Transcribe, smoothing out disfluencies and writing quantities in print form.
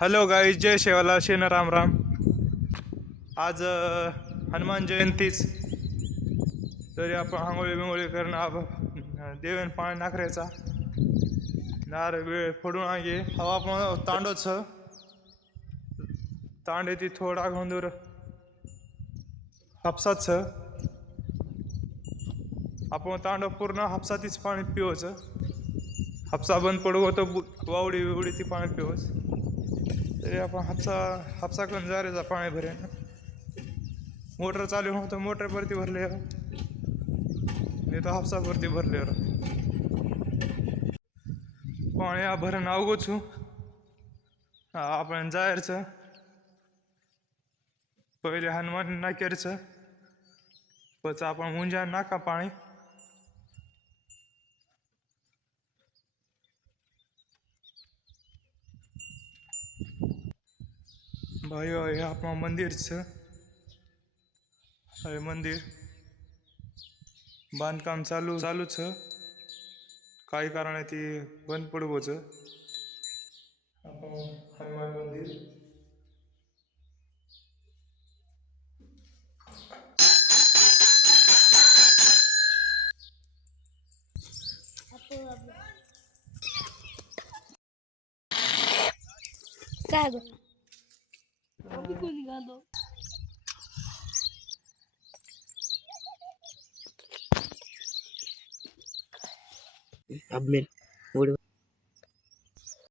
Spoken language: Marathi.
हॅलो गाईज, जय शेवाला शेन राम राम. आज हनुमान जयंतीच, तरी आपण आंघोळी बिंगोळी करणं देवेन पाणी नाकरायचा नार वेळ फोडून आगे हवा पण तांडोच तांडे ती थोडा गोंदूर हापसाच आपण तांडव पूर्ण हापसातीच पाणी पिवचं. हापसा बंद पडू होतो वावडी बिवडी ती पाणी पिवच. तरी आपण हापसा करून जारेचा पाणी भरे मोटर चालू होतं, मोटर परती भरले नाही तर हापसा परती भरले पाणी भरण अवगोच आपण जायचं. पहिले हनुमान नाक्याचं पच आपण मुंजा नाका पाणी भाई हे आपण मंदिरचं हे मंदिर बांधकाम चालूच काही कारण ती बंद पडवच. आपण हनुमान मंदिर काय गं अभी कोणी गालो अब मैं